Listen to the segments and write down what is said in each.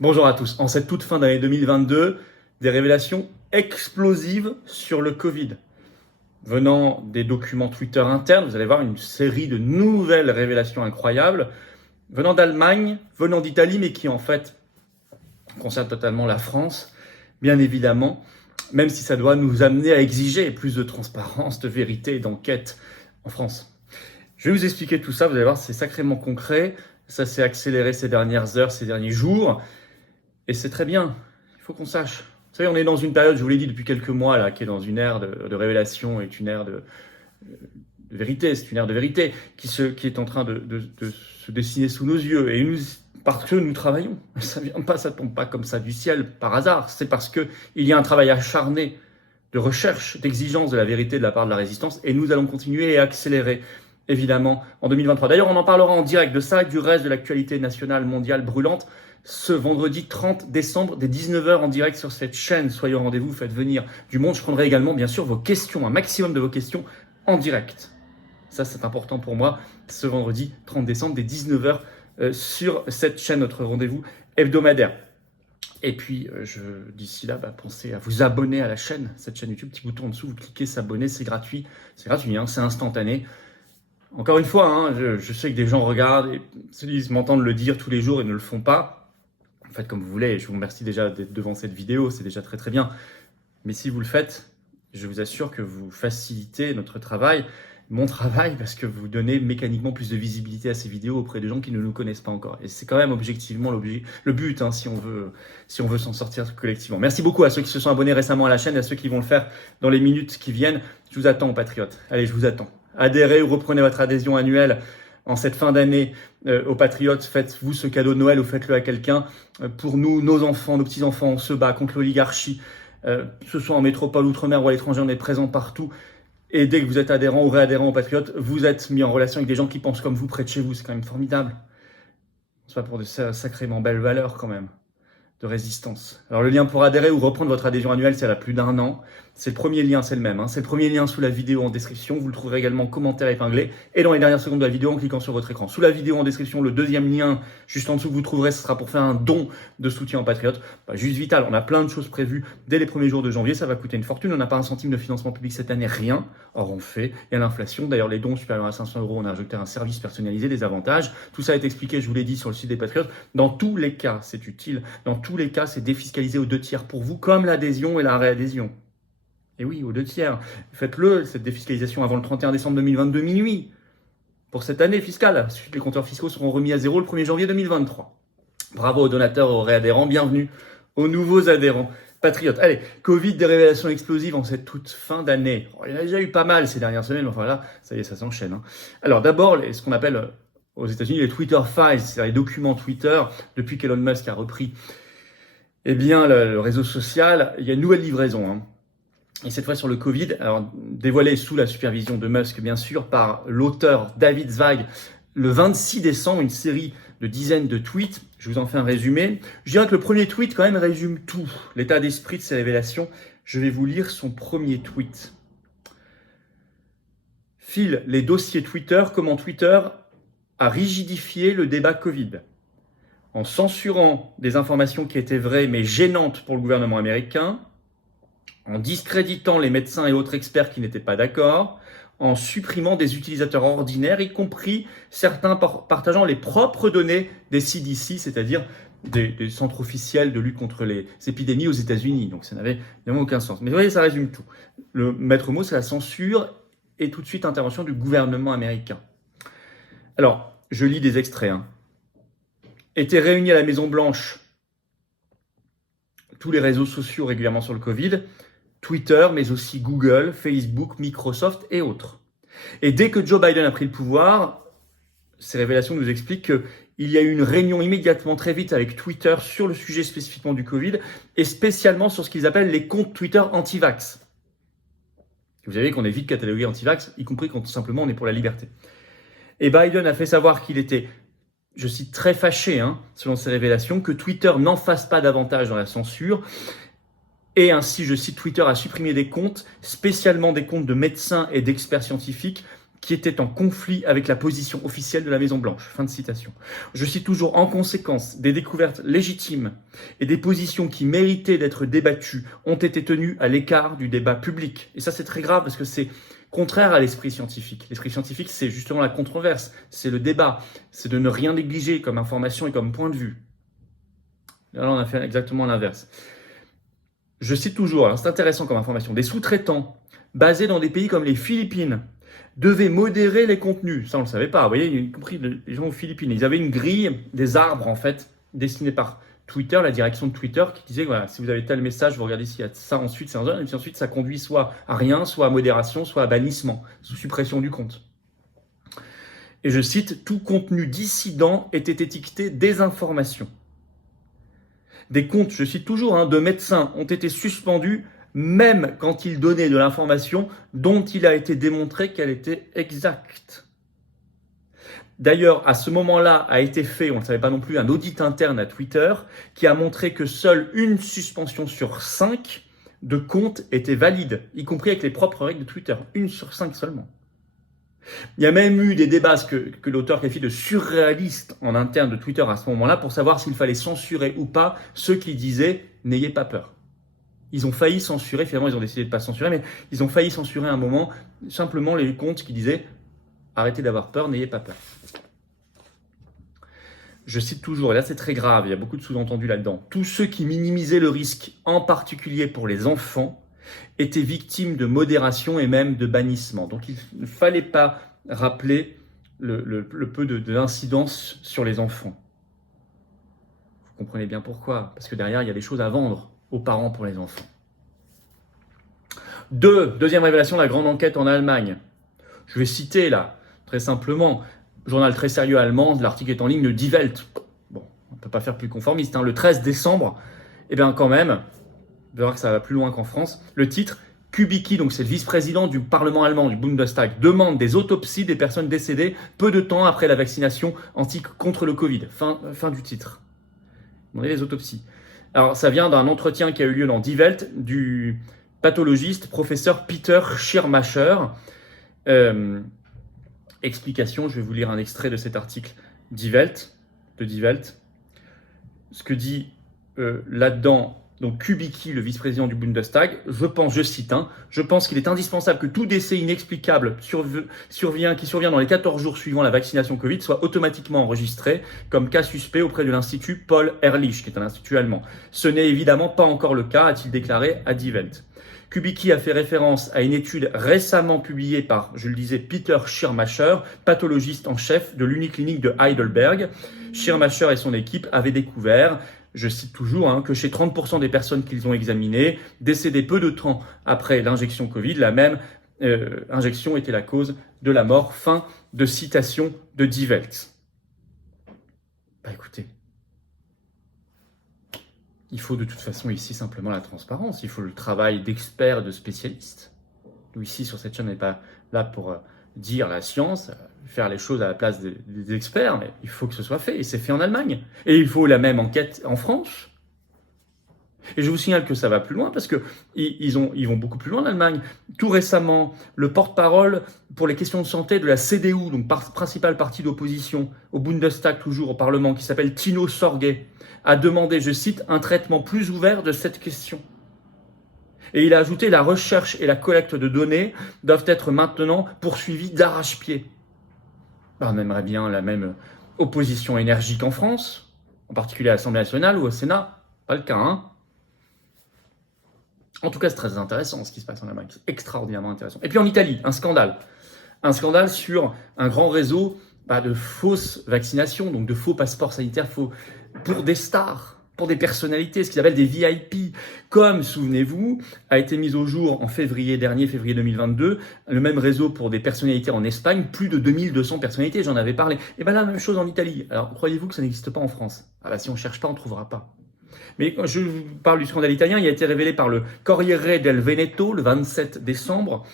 Bonjour à tous. En cette toute fin d'année 2022, des révélations explosives sur le Covid. Venant des documents Twitter internes, vous allez voir une série de nouvelles révélations incroyables, venant d'Allemagne, venant d'Italie, mais qui en fait concernent totalement la France, bien évidemment, même si ça doit nous amener à exiger plus de transparence, de vérité et d'enquête en France. Je vais vous expliquer tout ça, vous allez voir, c'est sacrément concret, ça s'est accéléré ces dernières heures, ces derniers jours. Et c'est très bien, il faut qu'on sache. Vous savez, on est dans une période, je vous l'ai dit depuis quelques mois, là, qui est dans une ère de révélation et une ère de vérité. C'est une ère de vérité qui est en train de se dessiner sous nos yeux. Et nous, parce que nous travaillons. Ça vient pas, ça tombe pas comme ça du ciel, par hasard. C'est parce qu'il y a un travail acharné de recherche, d'exigence de la vérité de la part de la résistance. Et nous allons continuer et accélérer, évidemment, en 2023. D'ailleurs, on en parlera en direct de ça et du reste de l'actualité nationale, mondiale, brûlante, ce vendredi 30 décembre, dès 19h en direct sur cette chaîne. Soyez au rendez-vous, faites venir du monde. Je prendrai également, bien sûr, vos questions, un maximum de vos questions en direct. Ça, c'est important pour moi, ce vendredi 30 décembre, dès 19h sur cette chaîne, notre rendez-vous hebdomadaire. Et puis, d'ici là, pensez à vous abonner à la chaîne, cette chaîne YouTube, petit bouton en dessous, vous cliquez s'abonner, c'est gratuit, c'est instantané. Encore une fois, je sais que des gens regardent et se disent, m'entendent le dire tous les jours et ne le font pas. Faites comme vous voulez, je vous remercie déjà d'être devant cette vidéo, c'est déjà très très bien. Mais si vous le faites, je vous assure que vous facilitez notre travail, mon travail, parce que vous donnez mécaniquement plus de visibilité à ces vidéos auprès de gens qui ne nous connaissent pas encore. Et c'est quand même objectivement le but, si on veut s'en sortir collectivement. Merci beaucoup à ceux qui se sont abonnés récemment à la chaîne et à ceux qui vont le faire dans les minutes qui viennent. Je vous attends, patriotes. Allez, je vous attends. Adhérez ou reprenez votre adhésion annuelle en cette fin d'année aux Patriotes. Faites-vous ce cadeau de Noël ou faites-le à quelqu'un. Pour nous, nos enfants, nos petits-enfants, on se bat contre l'oligarchie. Que ce soit en métropole, outre-mer ou à l'étranger, on est présent partout. Et dès que vous êtes adhérent ou réadhérent aux Patriotes, vous êtes mis en relation avec des gens qui pensent comme vous près de chez vous. C'est quand même formidable. C'est pas pour de sacrément belles valeurs quand même de résistance. Alors le lien pour adhérer ou reprendre votre adhésion annuelle, c'est à plus d'1 an. C'est le premier lien, c'est le même. C'est le premier lien sous la vidéo en description. Vous le trouverez également en commentaire épinglé et dans les dernières secondes de la vidéo en cliquant sur votre écran. Sous la vidéo en description, le deuxième lien juste en dessous que vous trouverez, ce sera pour faire un don de soutien aux Patriotes. Juste vital, on a plein de choses prévues dès les premiers jours de janvier. Ça va coûter une fortune. On n'a pas un centime de financement public cette année, rien. Or on fait. Il y a l'inflation. D'ailleurs, les dons supérieurs à 500 €, on a ajouté un service personnalisé, des avantages. Tout ça est expliqué, je vous l'ai dit, sur le site des Patriotes. Dans tous les cas, c'est utile. Dans tous les cas, c'est défiscalisé aux 2/3 pour vous, comme l'adhésion et la réadhésion. Et oui, aux 2/3. Faites-le, cette défiscalisation, avant le 31 décembre 2022 minuit. Pour cette année fiscale. Ensuite, les compteurs fiscaux seront remis à zéro le 1er janvier 2023. Bravo aux donateurs et aux réadhérents. Bienvenue aux nouveaux adhérents patriotes. Allez, Covid, des révélations explosives en cette toute fin d'année. Il y en a déjà eu pas mal ces dernières semaines, mais enfin là, ça y est, ça s'enchaîne. Alors d'abord, ce qu'on appelle aux États-Unis les Twitter Files, c'est-à-dire les documents Twitter, depuis qu'Elon Musk a repris le réseau social, il y a une nouvelle livraison. Et cette fois sur le Covid, alors dévoilé sous la supervision de Musk, bien sûr, par l'auteur David Zweig, le 26 décembre, une série de dizaines de tweets. Je vous en fais un résumé. Je dirais que le premier tweet, quand même, résume tout, l'état d'esprit de ces révélations. Je vais vous lire son premier tweet. File les dossiers Twitter, comment Twitter a rigidifié le débat Covid. En censurant des informations qui étaient vraies mais gênantes pour le gouvernement américain, en discréditant les médecins et autres experts qui n'étaient pas d'accord, en supprimant des utilisateurs ordinaires, y compris certains partageant les propres données des CDC, c'est-à-dire des centres officiels de lutte contre les épidémies aux États-Unis. Donc ça n'avait vraiment aucun sens. Mais vous voyez, ça résume tout. Le maître mot, c'est la censure et tout de suite intervention du gouvernement américain. Alors, je lis des extraits. Étaient réunis à la Maison-Blanche tous les réseaux sociaux régulièrement sur le Covid, Twitter, mais aussi Google, Facebook, Microsoft et autres. Et dès que Joe Biden a pris le pouvoir, ces révélations nous expliquent qu'il y a eu une réunion immédiatement très vite avec Twitter sur le sujet spécifiquement du Covid et spécialement sur ce qu'ils appellent les comptes Twitter anti-vax. Vous savez qu'on est vite catalogué anti-vax, y compris quand simplement on est pour la liberté. Et Biden a fait savoir qu'il était, je cite, très fâché, selon ces révélations, que Twitter n'en fasse pas davantage dans la censure. Et ainsi, je cite, Twitter a supprimé des comptes, spécialement des comptes de médecins et d'experts scientifiques, qui était en conflit avec la position officielle de la Maison-Blanche. Fin de citation. Je cite toujours, en conséquence, des découvertes légitimes et des positions qui méritaient d'être débattues ont été tenues à l'écart du débat public. Et ça, c'est très grave parce que c'est contraire à l'esprit scientifique. L'esprit scientifique, c'est justement la controverse, c'est le débat, c'est de ne rien négliger comme information et comme point de vue. Là, on a fait exactement l'inverse. Je cite toujours, alors c'est intéressant comme information, des sous-traitants basés dans des pays comme les Philippines devaient modérer les contenus. Ça, on ne le savait pas. Vous voyez, y compris les gens aux Philippines. Ils avaient une grille des arbres, en fait, destinée par Twitter, la direction de Twitter, qui disait, voilà, si vous avez tel message, vous regardez s'il y a ça ensuite, c'est un zone, et puis ensuite, ça conduit soit à rien, soit à modération, soit à bannissement, sous suppression du compte. Et je cite, tout contenu dissident était étiqueté désinformation. Des comptes, je cite toujours, de médecins ont été suspendus même quand ils donnaient de l'information dont il a été démontré qu'elle était exacte. D'ailleurs, à ce moment-là a été fait, on ne le savait pas non plus, un audit interne à Twitter qui a montré que seule une suspension sur 5 de comptes était valide, y compris avec les propres règles de Twitter. 1 sur 5 seulement. Il y a même eu des débats que l'auteur qualifie de surréalistes en interne de Twitter à ce moment-là pour savoir s'il fallait censurer ou pas ceux qui disaient « n'ayez pas peur ». Ils ont failli censurer, finalement ils ont décidé de ne pas censurer, mais ils ont failli censurer à un moment simplement les comptes qui disaient « arrêtez d'avoir peur, n'ayez pas peur ». Je cite toujours, et là c'est très grave, il y a beaucoup de sous-entendus là-dedans, tous ceux qui minimisaient le risque, en particulier pour les enfants, étaient victimes de modération et même de bannissement. Donc il ne fallait pas rappeler le peu d'incidence sur les enfants. Vous comprenez bien pourquoi, parce que derrière il y a des choses à vendre aux parents pour les enfants. Deuxième révélation, la grande enquête en Allemagne. Je vais citer là, très simplement, journal très sérieux allemand, l'article est en ligne de Die Welt. Bon, on ne peut pas faire plus conformiste, le 13 décembre, eh bien quand même, on verra que ça va plus loin qu'en France. Le titre, Kubicki, donc c'est le vice-président du Parlement allemand, du Bundestag, demande des autopsies des personnes décédées peu de temps après la vaccination contre le Covid. Fin du titre. Demandez les autopsies. Alors ça vient d'un entretien qui a eu lieu dans Die Welt du pathologiste professeur Peter Schirmacher. Explication, je vais vous lire un extrait de cet article de Die Welt. Ce que dit là-dedans, donc Kubicki, le vice-président du Bundestag, je cite, je pense qu'il est indispensable que tout décès inexplicable qui survient dans les 14 jours suivant la vaccination Covid soit automatiquement enregistré comme cas suspect auprès de l'Institut Paul Ehrlich, qui est un institut allemand. Ce n'est évidemment pas encore le cas, a-t-il déclaré à Die Welt. Kubicki a fait référence à une étude récemment publiée par, je le disais, Peter Schirmacher, pathologiste en chef de l'Uniclinique de Heidelberg. Schirmacher et son équipe avaient découvert, je cite toujours, que chez 30% des personnes qu'ils ont examinées, décédées peu de temps après l'injection Covid, la même injection était la cause de la mort. Fin de citation de Die Welt. Écoutez, il faut de toute façon ici simplement la transparence, il faut le travail d'experts et de spécialistes. Nous ici sur cette chaîne, on n'est pas là pour dire la science, faire les choses à la place des experts, mais il faut que ce soit fait, et c'est fait en Allemagne. Et il faut la même enquête en France. Et je vous signale que ça va plus loin, parce qu'ils vont beaucoup plus loin en Allemagne. Tout récemment, le porte-parole pour les questions de santé de la CDU, donc principal parti d'opposition au Bundestag, toujours au Parlement, qui s'appelle Tino Sorge, a demandé, je cite, un traitement plus ouvert de cette question. Et il a ajouté, la recherche et la collecte de données doivent être maintenant poursuivies d'arrache-pied. On aimerait bien la même opposition énergique en France, en particulier à l'Assemblée nationale ou au Sénat. Pas le cas, En tout cas, c'est très intéressant ce qui se passe en Allemagne. C'est extraordinairement intéressant. Et puis en Italie, un scandale. Un scandale sur un grand réseau de fausses vaccinations, donc de faux passeports sanitaires pour des stars, pour des personnalités, ce qu'ils appellent des VIP. Comme, souvenez-vous, a été mis au jour en février 2022, le même réseau pour des personnalités en Espagne, plus de 2200 personnalités, j'en avais parlé. Et bien là, même chose en Italie. Alors, croyez-vous que ça n'existe pas en France? Si on ne cherche pas, on ne trouvera pas. Mais quand je vous parle du scandale italien, il a été révélé par le Corriere del Veneto, le 27 décembre,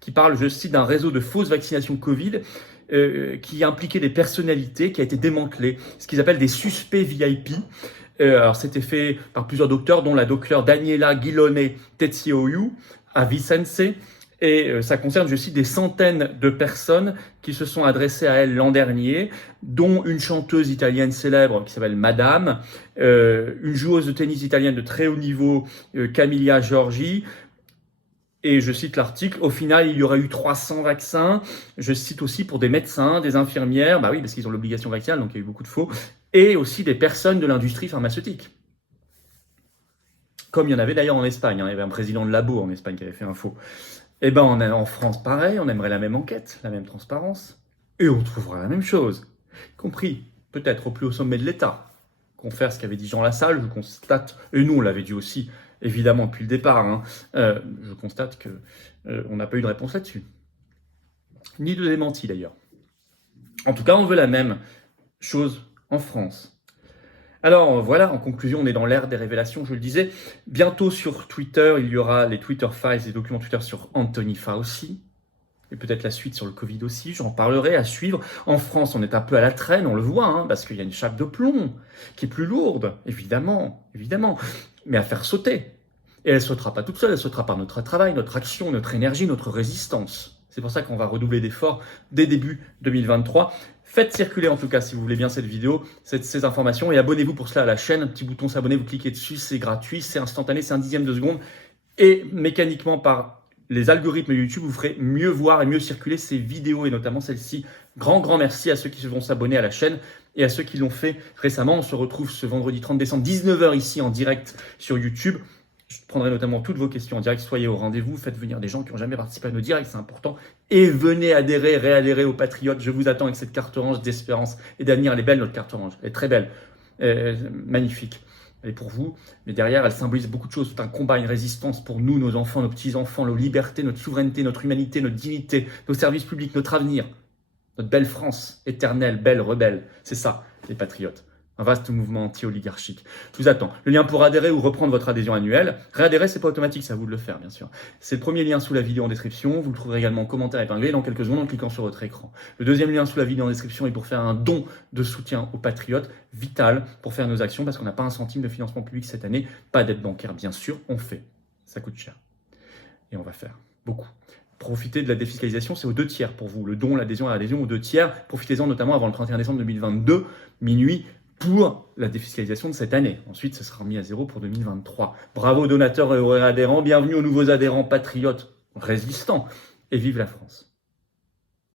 qui parle, je cite, d'un réseau de fausses vaccinations Covid, qui impliquait des personnalités, qui a été démantelé, ce qu'ils appellent des suspects VIP. Alors, c'était fait par plusieurs docteurs, dont la docteure Daniela Guilone Tezioiu à Vicenza, Et ça concerne, je cite, des centaines de personnes qui se sont adressées à elle l'an dernier, dont une chanteuse italienne célèbre qui s'appelle Madame, une joueuse de tennis italienne de très haut niveau, Camilla Giorgi. Et je cite l'article, au final, il y aurait eu 300 vaccins. Je cite aussi pour des médecins, des infirmières, bah oui, parce qu'ils ont l'obligation vaccinale, donc il y a eu beaucoup de faux, et aussi des personnes de l'industrie pharmaceutique. Comme il y en avait d'ailleurs en Espagne, hein. Il y avait un président de labo en Espagne qui avait fait un faux. Eh ben, en France, pareil, on aimerait la même enquête, la même transparence, et on trouvera la même chose, y compris peut-être au plus haut sommet de l'État. Confère ce qu'avait dit Jean Lassalle, je constate, et nous on l'avait dit aussi, évidemment depuis le départ, hein, je constate que on n'a pas eu de réponse là-dessus. Ni de démenti d'ailleurs. En tout cas, on veut la même chose en France. Alors voilà, en conclusion, on est dans l'ère des révélations, je le disais. Bientôt sur Twitter, il y aura les Twitter Files, les documents Twitter sur Anthony Fauci. Et peut-être la suite sur le Covid aussi, j'en parlerai à suivre. En France, on est un peu à la traîne, on le voit, hein, parce qu'il y a une chape de plomb qui est plus lourde, évidemment, mais à faire sauter. Et elle ne sautera pas toute seule, elle sautera par notre travail, notre action, notre énergie, notre résistance. C'est pour ça qu'on va redoubler d'efforts dès début 2023. Faites circuler en tout cas, si vous voulez bien cette vidéo, ces informations, et abonnez-vous pour cela à la chaîne. Un petit bouton s'abonner, vous cliquez dessus, c'est gratuit, c'est instantané, c'est un dixième de seconde. Et mécaniquement, par les algorithmes YouTube, vous ferez mieux voir et mieux circuler ces vidéos, et notamment celle-ci. Grand merci à ceux qui vont s'abonner à la chaîne et à ceux qui l'ont fait récemment. On se retrouve ce vendredi 30 décembre, 19h ici en direct sur YouTube. Je prendrai notamment toutes vos questions en direct. Soyez au rendez-vous, faites venir des gens qui n'ont jamais participé à nos directs, c'est important. Et venez adhérer, réadhérer aux Patriotes. Je vous attends avec cette carte orange d'espérance et d'avenir. Elle est belle, notre carte orange. Elle est très belle, magnifique. Elle est pour vous, mais derrière, elle symbolise beaucoup de choses. C'est un combat, une résistance pour nous, nos enfants, nos petits-enfants, nos libertés, notre souveraineté, notre humanité, notre dignité, nos services publics, notre avenir. Notre belle France, éternelle, belle, rebelle. C'est ça, les Patriotes. Un vaste mouvement anti-oligarchique. Je vous attends. Le lien pour adhérer ou reprendre votre adhésion annuelle. Réadhérer, c'est pas automatique, c'est à vous de le faire, bien sûr. C'est le premier lien sous la vidéo en description. Vous le trouverez également en commentaire épinglé dans quelques secondes en cliquant sur votre écran. Le deuxième lien sous la vidéo en description est pour faire un don de soutien aux Patriotes, vital pour faire nos actions, parce qu'on n'a pas un centime de financement public cette année. Pas d'aide bancaire, bien sûr, on fait. Ça coûte cher. Et on va faire beaucoup. Profitez de la défiscalisation, c'est aux 2 tiers pour vous. Le don, l'adhésion à l'adhésion aux 2 tiers. Profitez-en notamment avant le 31 décembre 2022, minuit, pour la défiscalisation de cette année. Ensuite, ce sera remis à zéro pour 2023. Bravo aux donateurs et aux adhérents. Bienvenue aux nouveaux adhérents patriotes résistants. Et vive la France.